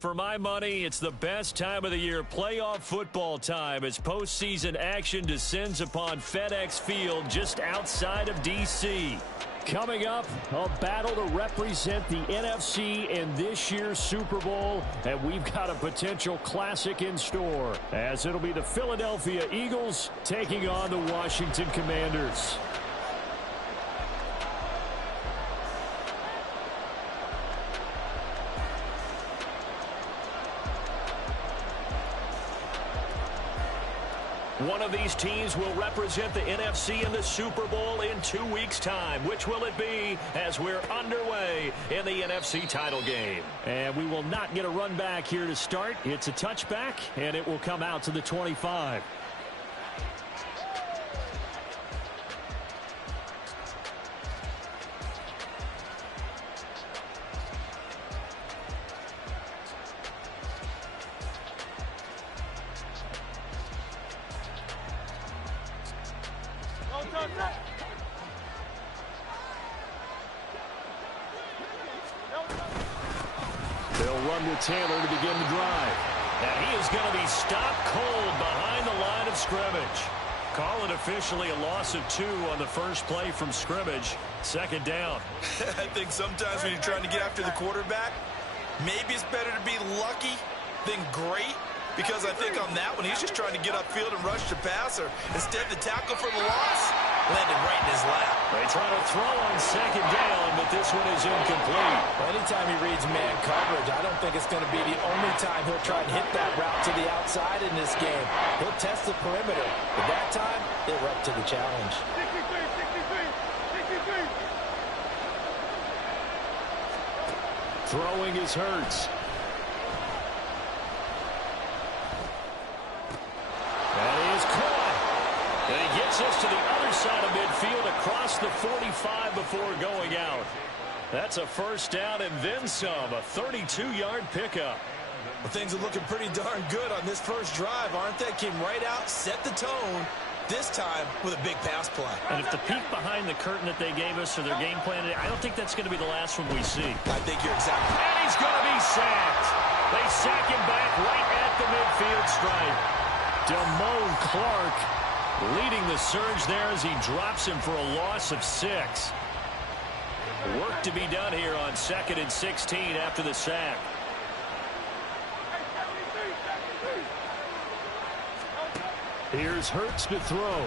For my money, it's the best time of the year, playoff football time, as postseason action descends upon FedEx Field just outside of D.C. Coming up, a battle to represent the NFC in this year's Super Bowl, and we've got a potential classic in store, as it'll be the Philadelphia Eagles taking on the Washington Commanders. One of these teams will represent the NFC in the Super Bowl in 2 weeks' time. Which will it be as we're underway in the NFC title game? And we will not get a run back here to start. It's a touchback, and it will come out to the 25. They'll run with Taylor to begin the drive. Now he is going to be stopped cold behind the line of scrimmage. Call it officially a loss of 2 on the first play from scrimmage. Second down. I think sometimes when you're trying to get after the quarterback, maybe it's better to be lucky than great. Because I think on that one, he's just trying to get upfield and rush the passer. Instead, the tackle for the loss landed right in his lap. They try to throw on second down, but this one is incomplete. Well, anytime he reads man coverage, I don't think it's going to be the only time he'll try and hit that route to the outside in this game. He'll test the perimeter. But that time, they were up to the challenge. Throwing is Hurts. And he gets us to the other side of midfield across the 45 before going out. That's a first down and then some, a 32-yard pickup. Well, things are looking pretty darn good on this first drive, aren't they? Came right out, set the tone, this time with a big pass play. And if the peek behind the curtain that they gave us or their game plan, I don't think that's going to be the last one we see. I think you're exactly right. And he's going to be sacked. They sack him back right at the midfield stripe. Damone Clark leading the surge there as he drops him for a loss of 6. Work to be done here on 2nd and 16 after the sack. Here's Hurts to throw.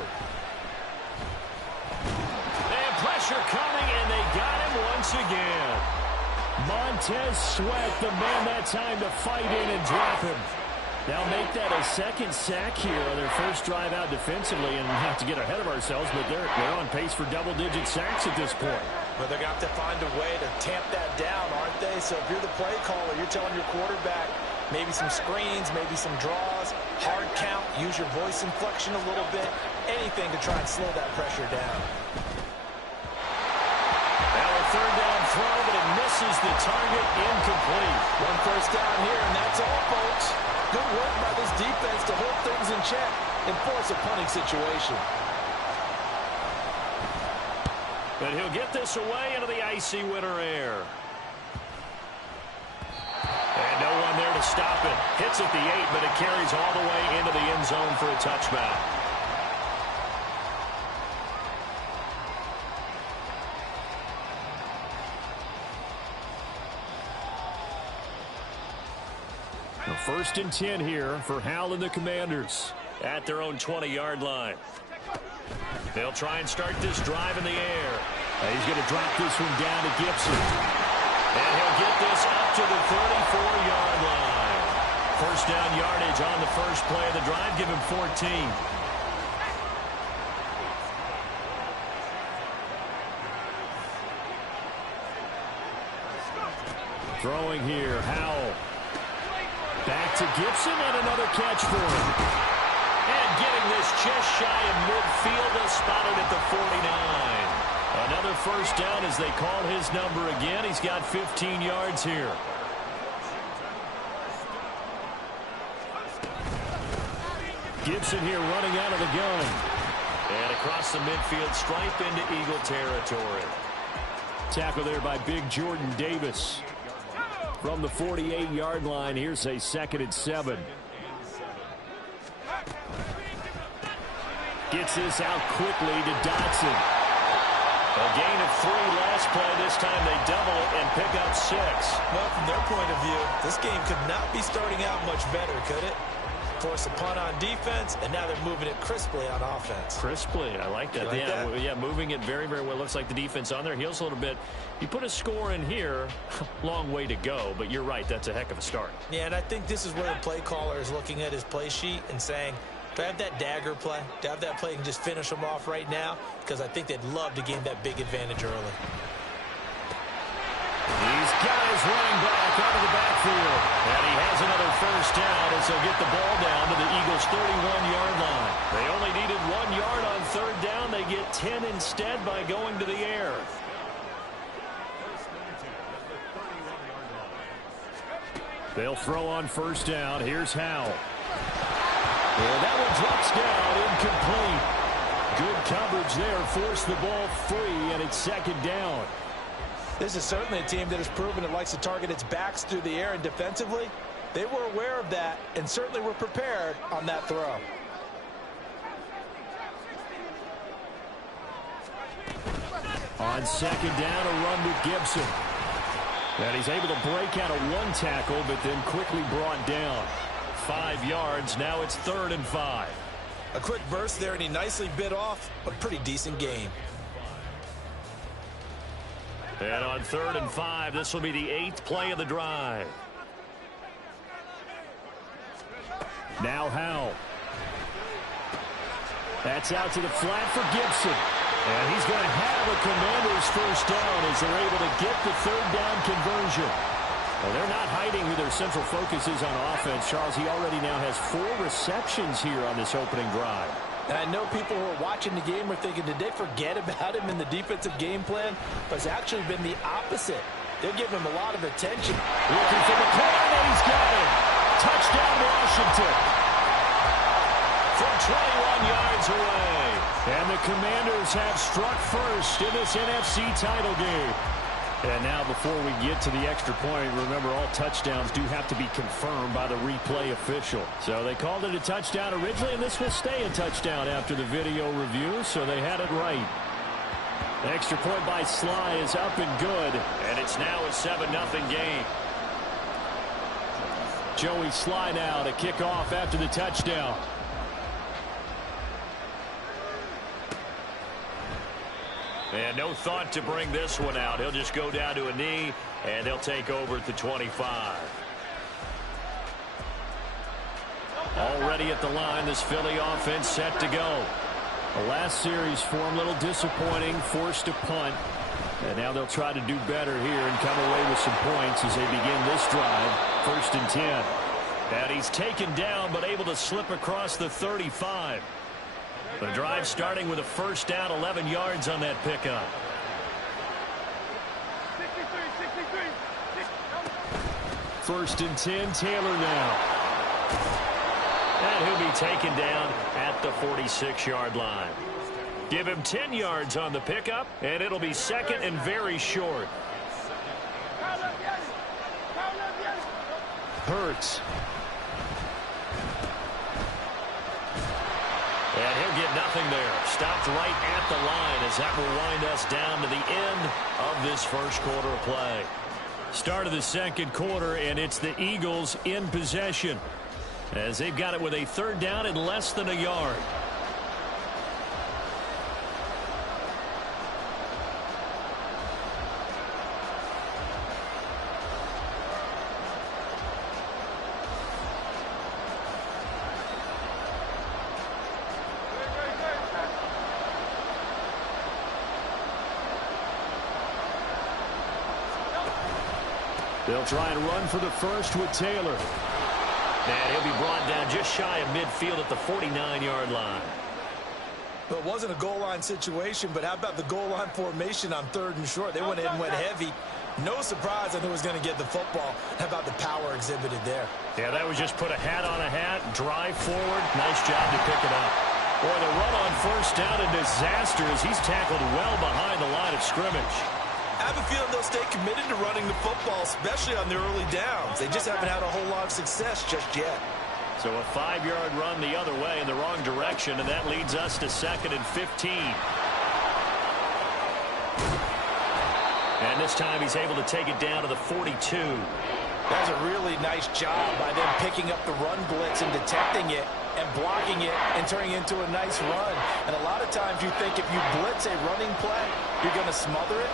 And pressure coming, and they got him once again. Montez Sweat, the man that time to fight in and drop him. They'll make that a second sack here on their first drive out defensively, and not to get ahead of ourselves, but they're on pace for double-digit sacks at this point. But they're going to have to find a way to tamp that down, aren't they? So if you're the play caller, you're telling your quarterback maybe some screens, maybe some draws, hard count, use your voice inflection a little bit, anything to try and slow that pressure down. Now a third down throw, but it misses the target, incomplete. One first down here, and that's all, folks. Good work by this defense to hold things in check and force a punting situation. But he'll get this away into the icy winter air. And no one there to stop it. Hits at the 8, but it carries all the way into the end zone for a touchback. First and 10 here for Hal and the Commanders at their own 20-yard line. They'll try and start this drive in the air. He's going to drop this one down to Gibson. And he'll get this up to the 34-yard line. First down yardage on the first play of the drive. Give him 14. Throwing here, Howell. Back to Gibson, and another catch for him. And getting this just shy of midfield, they'll spot it at the 49. Another first down as they call his number again. He's got 15 yards here. Gibson here running out of the gun. And across the midfield stripe into Eagle territory. Tackle there by big Jordan Davis. From the 48-yard line, here's a 2nd and 7. Gets this out quickly to Dotson. A gain of 3 last play. This time they double it and pick up 6. Well, from their point of view, this game could not be starting out much better, could it? Force a punt on defense, and now they're moving it crisply on offense. Crisply, I like that. Like that? Yeah, moving it very, very well. Looks like the defense on their heels a little bit. You put a score in here, long way to go, but you're right, that's a heck of a start. Yeah, and I think this is where the play caller is looking at his play sheet and saying, do I have that dagger play? Do I have that play and just finish them off right now? Because I think they'd love to gain that big advantage early. These guys running back out of the backfield. And he has another first down as they'll get the ball down to the Eagles' 31-yard line. They only needed 1 yard on 3rd down. They get 10 instead by going to the air. They'll throw on 1st down. Here's Howell. And that one drops down, incomplete. Good coverage there, forced the ball free, and it's 2nd down. This is certainly a team that has proven it likes to target its backs through the air, and defensively, they were aware of that and certainly were prepared on that throw. On 2nd down, a run with Gibson. And he's able to break out of 1 tackle, but then quickly brought down. 5 yards, now it's 3rd and 5. A quick burst there, and he nicely bit off a pretty decent gain. And on 3rd and 5, this will be the 8th play of the drive. Now Howell. That's out to the flat for Gibson. And he's going to have a Commanders first down as they're able to get the 3rd down conversion. Well, they're not hiding who their central focus is on offense. Charles, he already now has 4 receptions here on this opening drive. And I know people who are watching the game are thinking, did they forget about him in the defensive game plan? But it's actually been the opposite. They're giving him a lot of attention. Looking for the play, and he's got it. Touchdown, Washington. From 21 yards away. And the Commanders have struck first in this NFC title game. And now before we get to the extra point, remember all touchdowns do have to be confirmed by the replay official. So they called it a touchdown originally, and this will stay a touchdown after the video review, so they had it right. The extra point by Sly is up and good, and it's now a 7-0 game. Joey Sly now to kick off after the touchdown. And no thought to bring this one out. He'll just go down to a knee, and they'll take over at the 25. Already at the line, this Philly offense set to go. The last series for him, a little disappointing, forced a punt. And now they'll try to do better here and come away with some points as they begin this drive. 1st and 10. And he's taken down, but able to slip across the 35. The drive starting with a first down, 11 yards on that pickup. First and 10, Taylor now. And he'll be taken down at the 46-yard line. Give him 10 yards on the pickup, and it'll be 2nd and very short. Hurts. And he'll get nothing there. Stopped right at the line as that will wind us down to the end of this first quarter of play. Start of the 2nd quarter, and it's the Eagles in possession as they've got it with a 3rd down and less than a yard. They'll try and run for the first with Taylor. And he'll be brought down just shy of midfield at the 49-yard line. Well, it wasn't a goal line situation, but how about the goal line formation on 3rd and short? They went in and went heavy. No surprise on who was going to get the football. How about the power exhibited there? Yeah, that was just put a hat on a hat, drive forward. Nice job to pick it up. Boy, the run on 1st down, a disaster as he's tackled well behind the line of scrimmage. I have a feeling they'll stay committed to running the football, especially on their early downs. They just haven't had a whole lot of success just yet. So a 5-yard run the other way in the wrong direction, and that leads us to 2nd and 15. And this time he's able to take it down to the 42. That's a really nice job by them picking up the run blitz and detecting it and blocking it and turning it into a nice run. And a lot of times you think if you blitz a running play, you're going to smother it.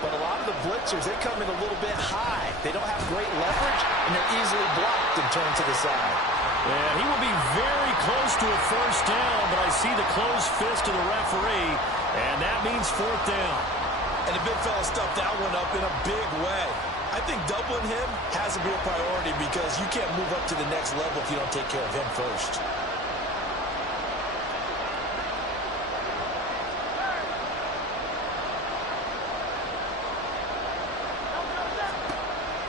But a lot of the blitzers, they come in a little bit high. They don't have great leverage, and they're easily blocked and turned to the side. And he will be very close to a first down, but I see the closed fist of the referee, and that means 4th down. And the big fella stuffed that one up in a big way. I think doubling him has to be a priority because you can't move up to the next level if you don't take care of him first.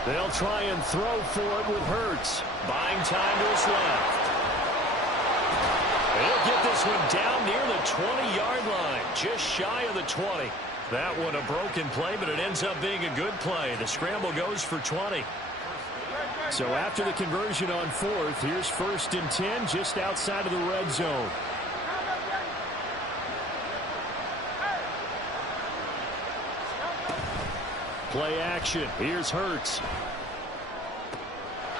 They'll try and throw for it with Hurts. Buying time to his left. He'll get this one down near the 20-yard line, just shy of the 20. That one a broken play, but it ends up being a good play. The scramble goes for 20. So after the conversion on 4th, here's 1st and 10 just outside of the red zone. Play action. Here's Hurts.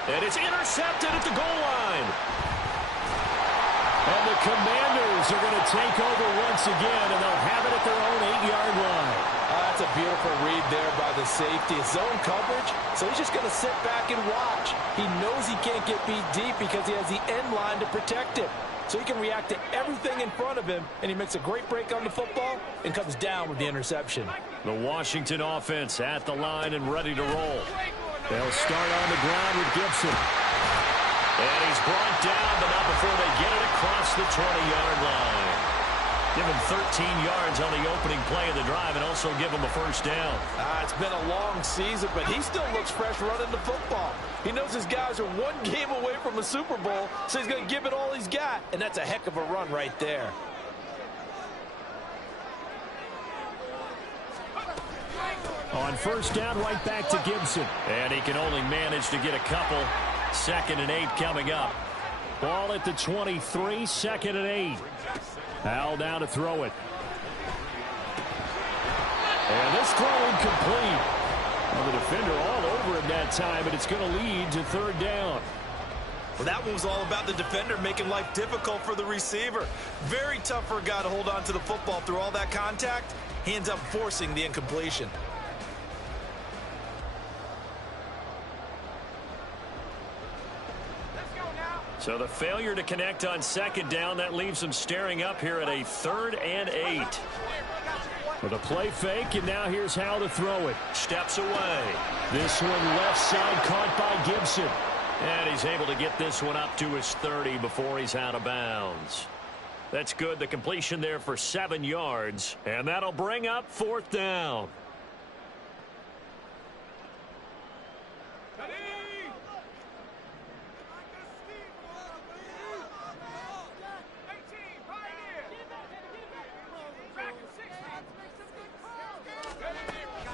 And it's intercepted at the goal line. And the Commanders are going to take over once again, and they'll have it at their own 8-yard line. That's a beautiful read there by the safety. It's zone coverage, so he's just going to sit back and watch. He knows he can't get beat deep because he has the end line to protect it. So he can react to everything in front of him, and he makes a great break on the football and comes down with the interception. The Washington offense at the line and ready to roll. They'll start on the ground with Gibson. And he's brought down, but not before they get it across the 20-yard line. Give him 13 yards on the opening play of the drive and also give him a first down. It's been a long season, but he still looks fresh running the football. He knows his guys are one game away from a Super Bowl, so he's going to give it all he's got, and that's a heck of a run right there. On first down, right back to Gibson. And he can only manage to get a couple. 2nd and 8 coming up. Ball at the 23, 2nd and 8. Howell down to throw it. And this throw incomplete. Well, the defender all over him that time, but it's going to lead to 3rd down. Well, that one was all about the defender making life difficult for the receiver. Very tough for a guy to hold on to the football through all that contact. He ends up forcing the incompletion. So the failure to connect on 2nd down, that leaves them staring up here at a 3rd and 8. With a play fake, and now here's how to throw it. Steps away. This one left side caught by Gibson. And he's able to get this one up to his 30 before he's out of bounds. That's good. The completion there for 7 yards. And that'll bring up 4th down.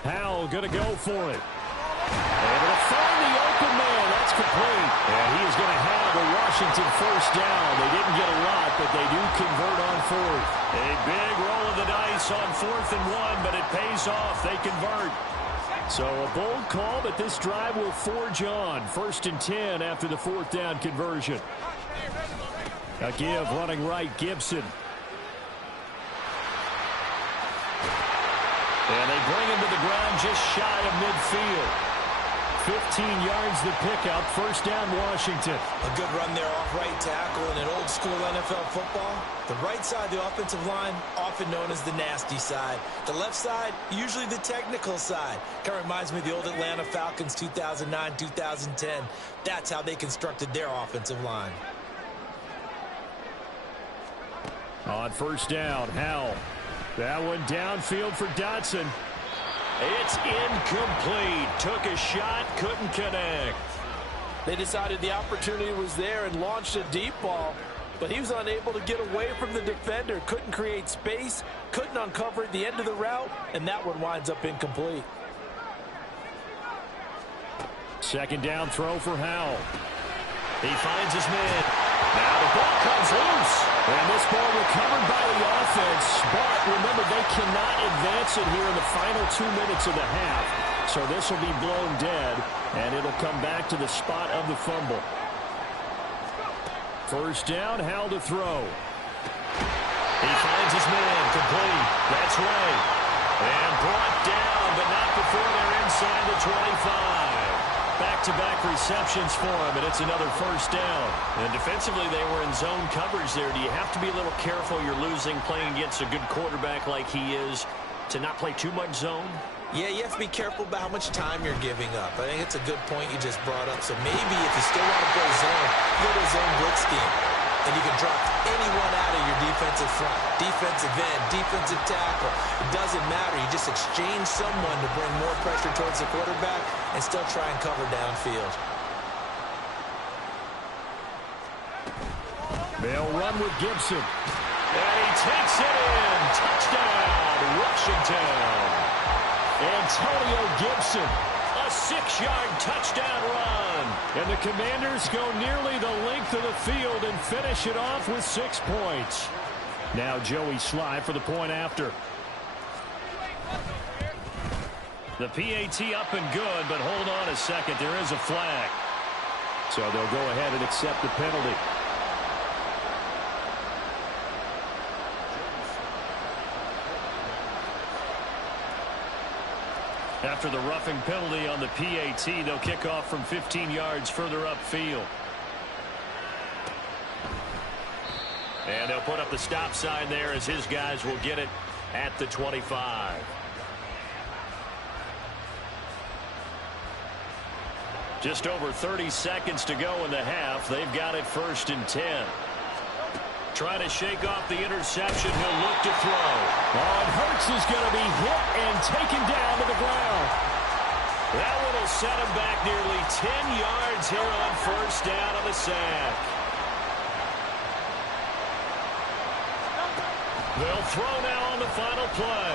Howell going to go for it. Able to find the open man. That's complete. And he is going to have a Washington first down. They didn't get a lot, but they do convert on 4th. A big roll of the dice on 4th and 1, but it pays off. They convert. So a bold call, but this drive will forge on. 1st and 10 after the 4th down conversion. A give running right, Gibson. And they bring him to the ground just shy of midfield. 15 yards the pickup. First down, Washington. A good run there off right tackle in an old school NFL football. The right side of the offensive line, often known as the nasty side. The left side, usually the technical side. Kind of reminds me of the old Atlanta Falcons 2009-2010. That's how they constructed their offensive line. On first down, Howell. That one downfield for Dotson. It's incomplete. Took a shot, couldn't connect. They decided the opportunity was there and launched a deep ball, but he was unable to get away from the defender. Couldn't create space, couldn't uncover the end of the route, and that one winds up incomplete. Second down throw for Howell. He finds his man. Now the ball comes loose. And this ball recovered by the offense. But remember, they cannot advance it here in the final 2 minutes of the half. So this will be blown dead, and it'll come back to the spot of the fumble. First down, Howell to throw. He finds his man, complete. That's right. And brought down, but not before they're inside the 25. Back-to-back receptions for him, and it's another first down. And defensively, they were in zone coverage there. Do you have to be a little careful? You're losing, playing against a good quarterback like he is, to not play too much zone? Yeah, you have to be careful about how much time you're giving up. I think it's a good point you just brought up. So maybe if you still want to play zone, you go to a zone blitz scheme. And you can drop anyone out of your defensive front. Defensive end, defensive tackle. It doesn't matter. You just exchange someone to bring more pressure towards the quarterback and still try and cover downfield. They'll run with Gibson. And he takes it in. Touchdown, Washington. Antonio Gibson, a 6-yard touchdown run. And the Commanders go nearly the length of the field and finish it off with 6 points. Now Joey Slye for the point after. The PAT up and good, but hold on a second. There is a flag. So they'll go ahead and accept the penalty. After the roughing penalty on the PAT, they'll kick off from 15 yards further upfield. And they'll put up the stop sign there as his guys will get it at the 25. Just over 30 seconds to go in the half. They've got it 1st and 10. Trying to shake off the interception. He'll look to throw. Oh, and Hurts is going to be hit and taken down to the ground. That one will set him back nearly 10 yards here on 1st down on the sack. They'll throw now on the final play.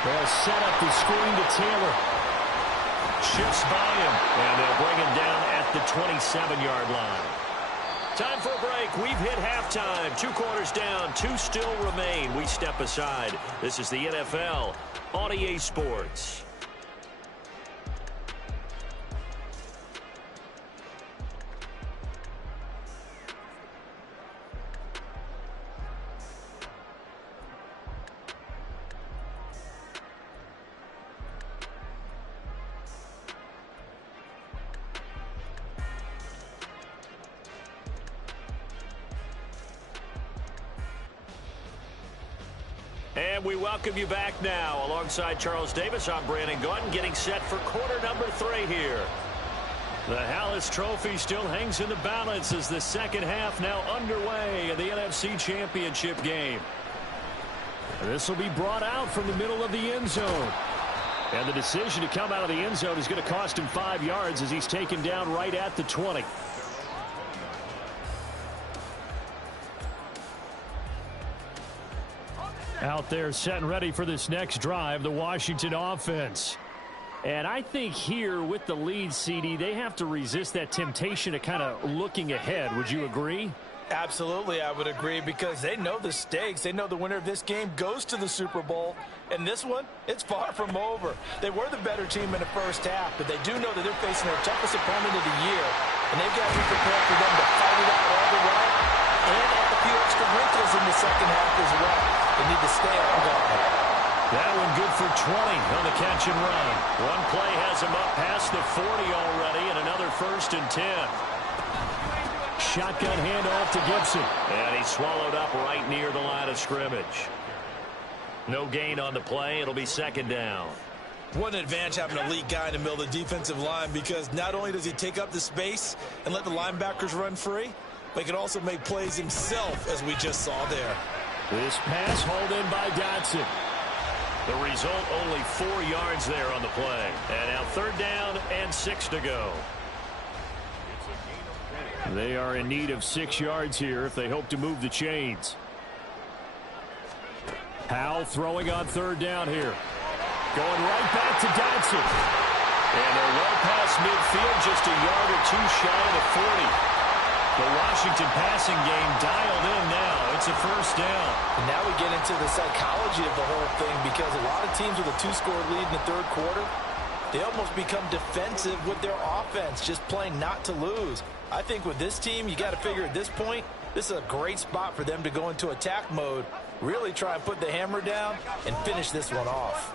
They'll set up the screen to Taylor. Shifts by him, and they'll bring him down at the 27-yard line. Time for a break. We've hit halftime. 2 quarters down. 2 still remain. We step aside. This is the NFL on EA Sports. And we welcome you back now. Alongside Charles Davis, I'm Brandon Gaudin, getting set for quarter number 3 here. The Hallis Trophy still hangs in the balance as the second half now underway in the NFC Championship game. This will be brought out from the middle of the end zone. And the decision to come out of the end zone is going to cost him 5 yards as he's taken down right at the 20. Out there set and ready for this next drive, the Washington offense. And I think here with the lead, CD, they have to resist that temptation of kind of looking ahead. Would you agree? Absolutely, I would agree, because they know the stakes. They know the winner of this game goes to the Super Bowl. And this one, it's far from over. They were the better team in the first half, but they do know that they're facing their toughest opponent of the year. And they've got to be prepared for them to fight it out all the way and add a few extra wrinkles in the second half as well. They need to stay on guard. That one good for 20 on the catch and run. One play has him up past the 40 already, and another 1st and 10. Shotgun handoff to Gibson. And he's swallowed up right near the line of scrimmage. No gain on the play. It'll be 2nd down. What an advantage having an elite guy in the middle of the defensive line, because not only does he take up the space and let the linebackers run free, but he can also make plays himself, as we just saw there. This pass hauled in by Dotson. The result, only 4 yards there on the play. And now 3rd down and 6 to go. They are in need of 6 yards here if they hope to move the chains. Howell throwing on 3rd down here. Going right back to Dotson. And they're well past midfield, just a yard or two shy of the 40. The Washington passing game dialed in now. It's a first down. And now we get into the psychology of the whole thing, because a lot of teams with a 2-score lead in the third quarter, they almost become defensive with their offense, just playing not to lose. I think with this team, you got to figure at this point, this is a great spot for them to go into attack mode, really try and put the hammer down and finish this one off.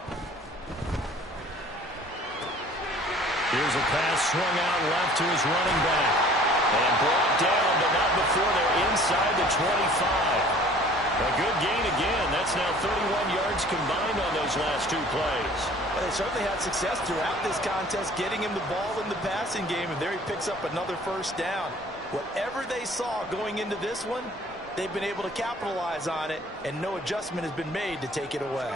Here's a pass swung out left to his running back. And brought down, but not before they're inside the 25. A good gain again. That's now 31 yards combined on those last two plays. Well, they certainly had success throughout this contest, getting him the ball in the passing game, and there he picks up another first down. Whatever they saw going into this one, they've been able to capitalize on it, and no adjustment has been made to take it away.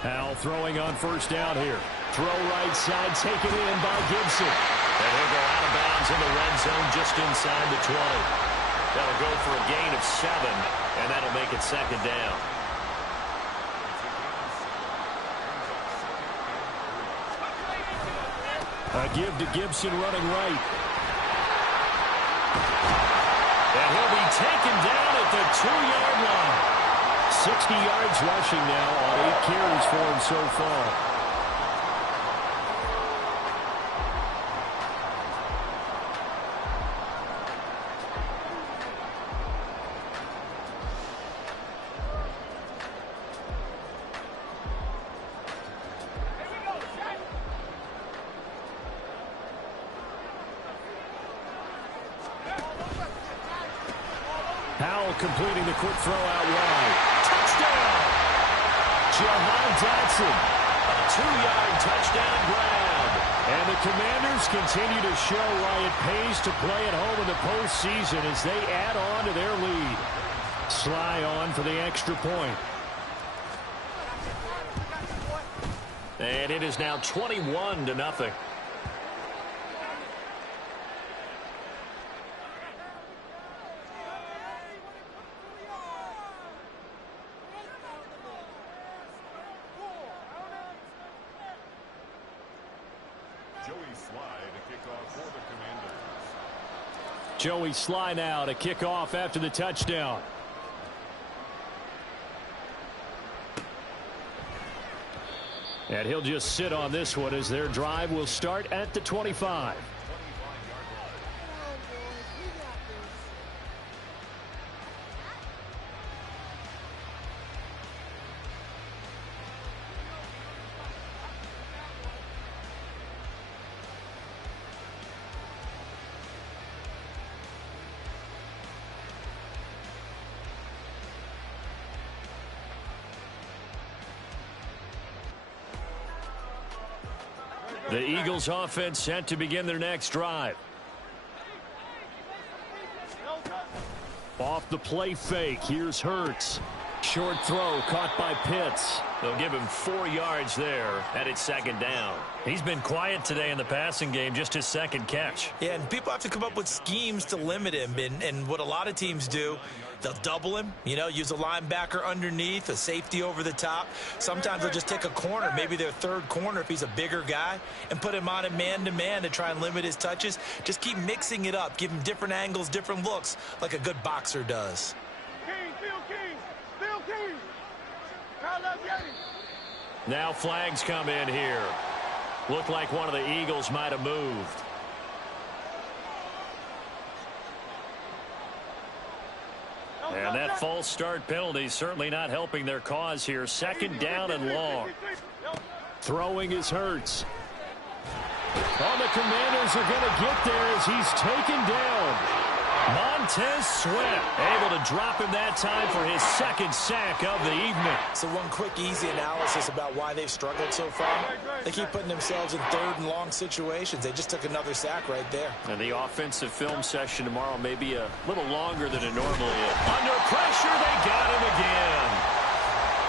Howell throwing on first down here. Throw right side, taken in by Gibson. And he'll go out of bounds in the red zone just inside the 20. That'll go for a gain of 7, and that'll make it second down. A give to Gibson running right. And he'll be taken down at the 2-yard line. 60 yards rushing now on 8 carries for him so far. Howell completing the quick throw out wide. Touchdown! Jahan Dotson. A 2-yard touchdown grab. And the Commanders continue to show why it pays to play at home in the postseason as they add on to their lead. Sly on for the extra point. And it is now 21-0. Joey Sly now to kick off after the touchdown. And he'll just sit on this one as their drive will start at the 25. The Eagles offense set to begin their next drive. Off the play fake, here's Hurts. Short throw caught by Pitts. They'll give him 4 yards there, and it's second down. He's been quiet today in the passing game, just his second catch. Yeah, and people have to come up with schemes to limit him, and what a lot of teams do, they'll double him, use a linebacker underneath, a safety over the top. Sometimes they'll just take a corner, maybe their third corner if he's a bigger guy, and put him on a man-to-man to try and limit his touches. Just keep mixing it up, give him different angles, different looks, like a good boxer does. Now flags come in here. Looked like one of the Eagles might have moved. And that false start penalty certainly not helping their cause here. Second down and long. Throwing is Hurts. Oh, the Commanders are going to get there as he's taken down. Montez Sweat able to drop him that time for his second sack of the evening. So one quick, easy analysis about why they've struggled so far. They keep putting themselves in third and long situations. They just took another sack right there. And the offensive film session tomorrow may be a little longer than it normally is. Under pressure, they got him again.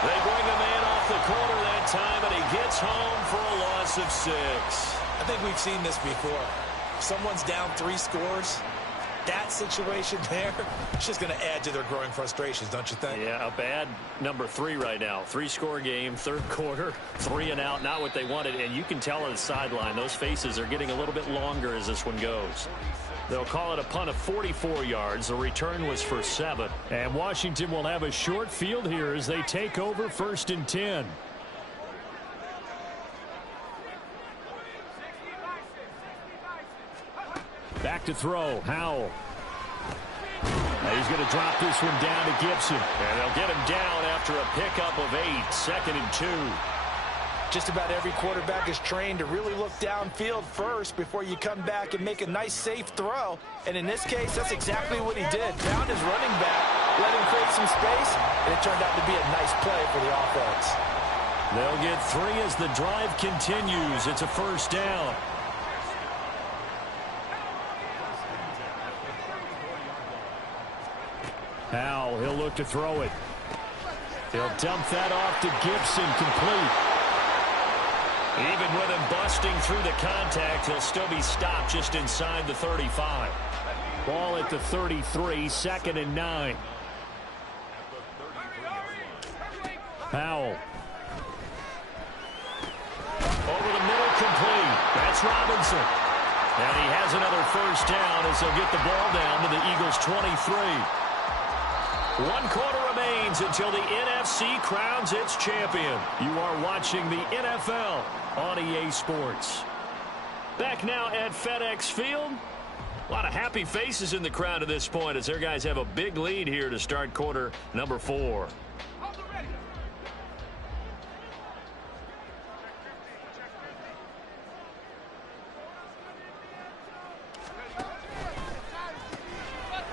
They bring the man off the corner that time, and he gets home for a loss of 6. I think we've seen this before. If someone's down 3 scores, that situation there, it's just going to add to their growing frustrations, don't you think? Yeah, a bad number 3 right now. 3-score game, third quarter, 3 and out, not what they wanted. And you can tell on the sideline, those faces are getting a little bit longer as this one goes. They'll call it a punt of 44 yards. The return was for 7. And Washington will have a short field here as they take over 1st and 10. Back to throw. Howell. He's going to drop this one down to Gibson. And they'll get him down after a pickup of 8. 2nd and 2. Just about every quarterback is trained to really look downfield first before you come back and make a nice, safe throw. And in this case, that's exactly what he did. Found his running back, let him create some space, and it turned out to be a nice play for the offense. They'll get 3 as the drive continues. It's a 1st down. Howell, he'll look to throw it. He'll dump that off to Gibson, complete. Even with him busting through the contact, he'll still be stopped just inside the 35. Ball at the 33, 2nd and 9. Howell. Over the middle, complete. That's Robinson. And he has another 1st down as they'll get the ball down to the Eagles' 23. 1 quarter remains until the NFC crowns its champion. You are watching the NFL on EA Sports. Back now at FedEx Field. A lot of happy faces in the crowd at this point as their guys have a big lead here to start quarter number 4.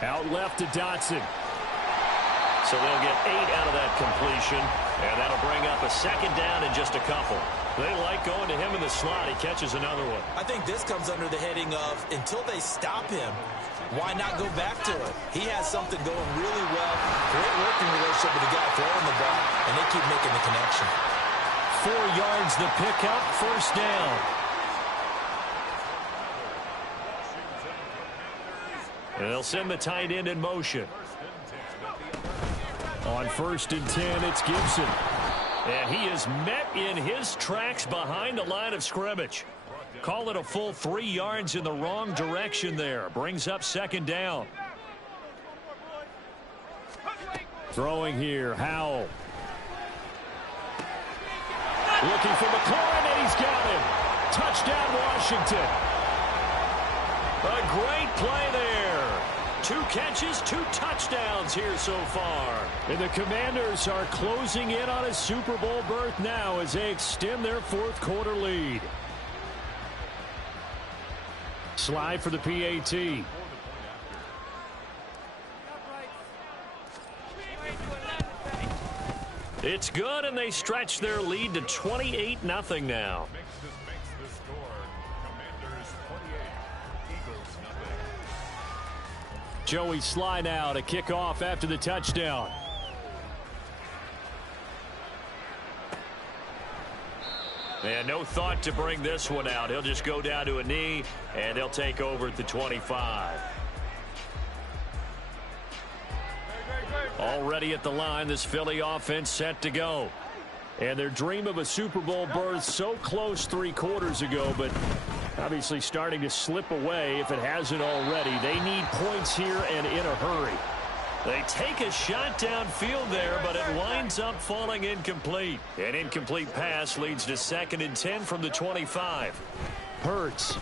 Out left to Dotson. So they'll get 8 out of that completion, and that'll bring up a 2nd down in just a couple. They like going to him in the slot. He catches another one. I think this comes under the heading of, until they stop him, why not go back to it? He has something going really well. Great working relationship with the guy throwing the ball, and they keep making the connection. 4 yards the pickup, 1st down. And they'll send the tight end in motion. On 1st and 10, it's Gibson. And he is met in his tracks behind the line of scrimmage. Call it a full 3 yards in the wrong direction there. Brings up 2nd down. Throwing here, Howell. Looking for McLaurin, and he's got him. Touchdown, Washington. A great play there. 2 catches, 2 touchdowns here so far. And the Commanders are closing in on a Super Bowl berth now as they extend their 4th quarter lead. Slide for the PAT. It's good, and they stretch their lead to 28-0 now. Joey Sly now to kick off after the touchdown. And no thought to bring this one out. He'll just go down to a knee, and they'll take over at the 25. Already at the line, this Philly offense set to go. And their dream of a Super Bowl berth so close 3 quarters ago, but obviously starting to slip away if it hasn't already. They need points here and in a hurry. They take a shot downfield there, but it winds up falling incomplete. An incomplete pass leads to 2nd and 10 from the 25. Hurts.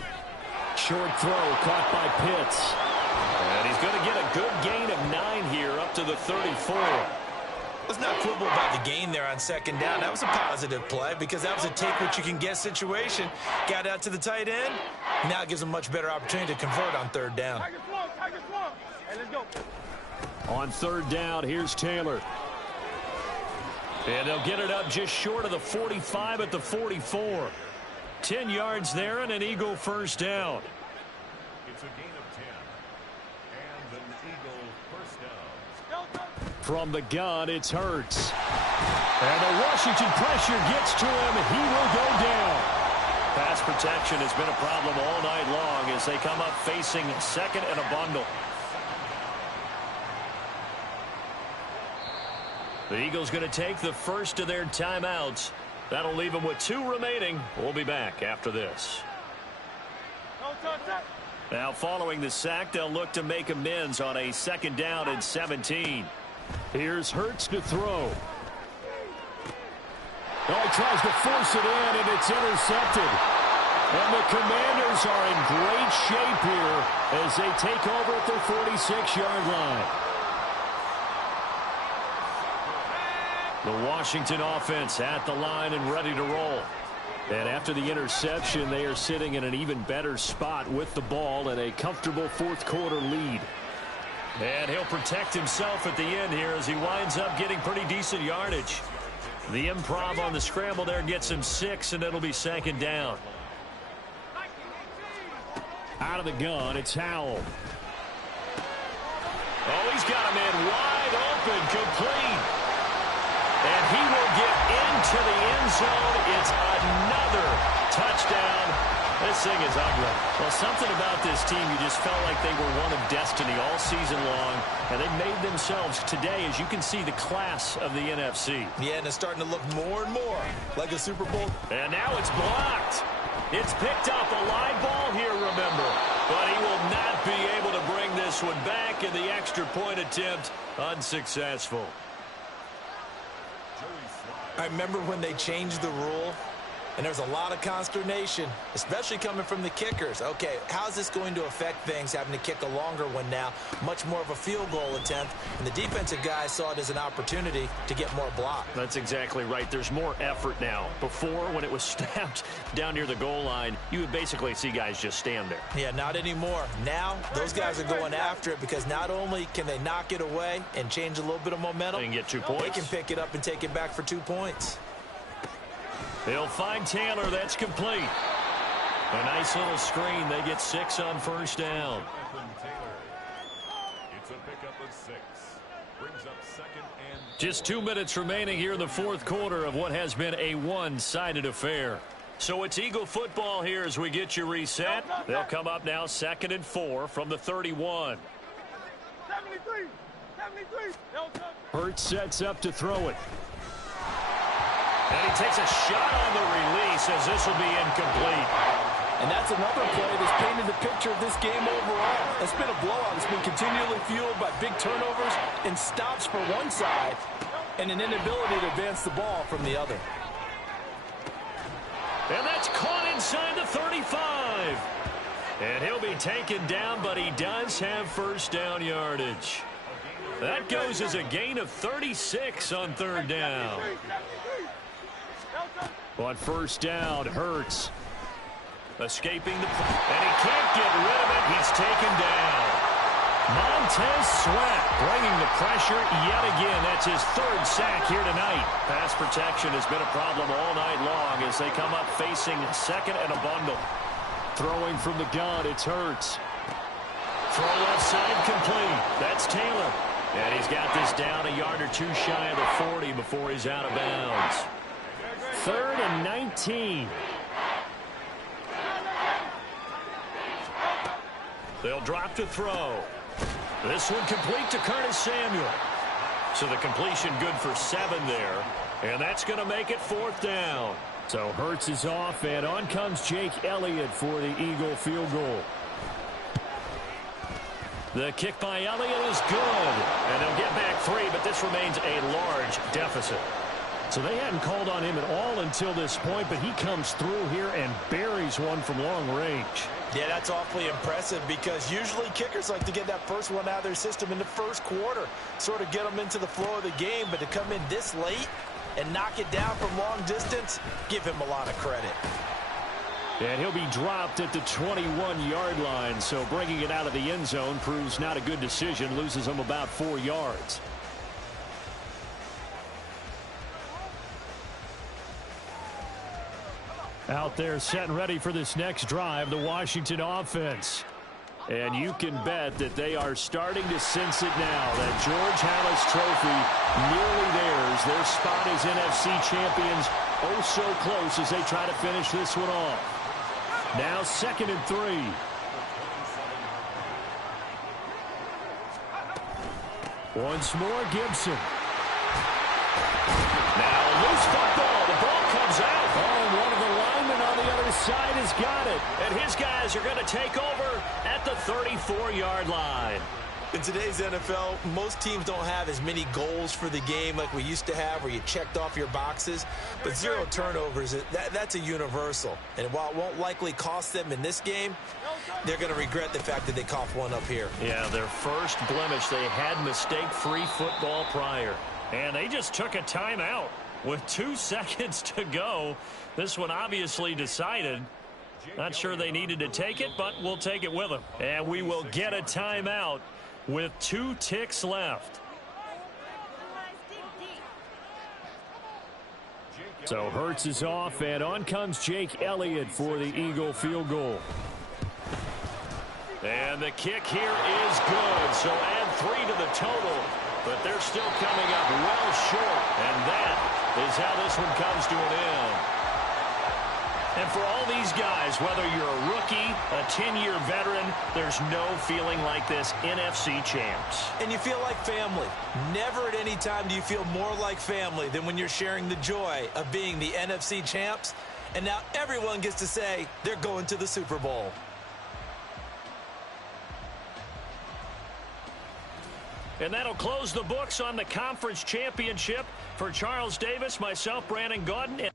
Short throw caught by Pitts. And he's going to get a good gain of 9 here up to the 34. Let's not quibble about the gain there on 2nd down. That was a positive play because that was a take-what-you-can-get situation. Got out to the tight end. Now it gives them a much better opportunity to convert on 3rd down. Hey, let's go. On 3rd down, here's Taylor. And they'll get it up just short of the 45 at the 44. 10 yards there and an Eagle 1st down. It's a gain of 10. And an Eagle 1st down. From the gun, it's Hurts. And the Washington pressure gets to him. He will go down. Pass protection has been a problem all night long as they come up facing 2nd and a bundle. The Eagles going to take the first of their timeouts. That'll leave them with 2 remaining. We'll be back after this. Now following the sack, they'll look to make amends on a 2nd down and 17. Here's Hurts to throw. Oh, he tries to force it in, and it's intercepted. And the Commanders are in great shape here as they take over at their 46-yard line. The Washington offense at the line and ready to roll. And after the interception, they are sitting in an even better spot with the ball and a comfortable 4th quarter lead. And he'll protect himself at the end here as he winds up getting pretty decent yardage. The improv on the scramble there gets him 6, and it'll be 2nd down. Out of the gun, it's Howell. Oh, he's got a man wide open, complete. And he will get into the end zone. It's another touchdown. This thing is ugly. Well, something about this team, you just felt like they were one of destiny all season long. And they made themselves today, as you can see, the class of the NFC. Yeah, and it's starting to look more and more like a Super Bowl. And now it's blocked. It's picked up, a live ball here, remember. But he will not be able to bring this one back, and the extra point attempt unsuccessful. I remember when they changed the rule, and there's a lot of consternation, especially coming from the kickers. Okay, how's this going to affect things, having to kick a longer one now, much more of a field goal attempt, and the defensive guys saw it as an opportunity to get more block. That's exactly right. There's more effort now. Before, when it was snapped down near the goal line, you would basically see guys just stand there. Yeah, not anymore. Now, those guys are going after it because not only can they knock it away and change a little bit of momentum, and get 2 points. they can pick it up and take it back for 2 points. They'll find Taylor. That's complete. A nice little screen. They get 6 on 1st down. It's a pickup of 6. Brings up 2nd and 4. Just 2 minutes remaining here in the 4th quarter of what has been a one-sided affair. So it's Eagle football here as we get you reset. They'll come up now 2nd and 4 from the 31. 73. Hurts sets up to throw it. And he takes a shot on the release as this will be incomplete. And that's another play that's painted the picture of this game overall. It's been a blowout. It's been continually fueled by big turnovers and stops for one side and an inability to advance the ball from the other. And that's caught inside the 35. And he'll be taken down, but he does have 1st down yardage. That goes as a gain of 36 on 3rd down. On 1st down, Hurts. Escaping the... And he can't get rid of it. He's taken down. Montez Sweat bringing the pressure yet again. That's his 3rd sack here tonight. Pass protection has been a problem all night long as they come up facing 2nd and a bundle. Throwing from the gun, it's Hurts. Throw left side complete. That's Taylor. And he's got this down a yard or 2 shy of the 40 before he's out of bounds. 3rd and 19. They'll drop to throw. This one complete to Curtis Samuel. So the completion good for 7 there. And that's going to make it 4th down. So Hurts is off, and on comes Jake Elliott for the Eagle field goal. The kick by Elliott is good. And they'll get back 3, but this remains a large deficit. So they hadn't called on him at all until this point, but he comes through here and buries one from long range. Yeah, that's awfully impressive because usually kickers like to get that first one out of their system in the 1st quarter, sort of get them into the flow of the game, but to come in this late and knock it down from long distance, give him a lot of credit. And he'll be dropped at the 21-yard line, so bringing it out of the end zone proves not a good decision, loses him about 4 yards. Out there set and ready for this next drive, the Washington offense. And you can bet that they are starting to sense it now. That George Halas trophy nearly theirs. Their spot as NFC champions oh so close as they try to finish this one off. Now 2nd and 3. Once more, Gibson. Now loose football. The ball comes out. Oh, one of the linemen on the other side has got it. And his guys are going to take over at the 34-yard line. In today's NFL, most teams don't have as many goals for the game like we used to have where you checked off your boxes. But 0 turnovers, that's a universal. And while it won't likely cost them in this game, they're going to regret the fact that they coughed one up here. Yeah, their first blemish. They had mistake-free football prior. And they just took a timeout with 2 seconds to go. This one obviously decided. Not sure they needed to take it, but we'll take it with them. And we will get a timeout with 2 ticks left. So Hurts is off, and on comes Jake Elliott for the Eagle field goal. And the kick here is good, so add 3 to the total. But they're still coming up well short, and that is how this one comes to an end. And for all these guys, whether you're a rookie, a 10-year veteran, there's no feeling like this NFC champs. And you feel like family. Never at any time do you feel more like family than when you're sharing the joy of being the NFC champs. And now everyone gets to say they're going to the Super Bowl. And that'll close the books on the conference championship. For Charles Davis, myself, Brandon Gaudin.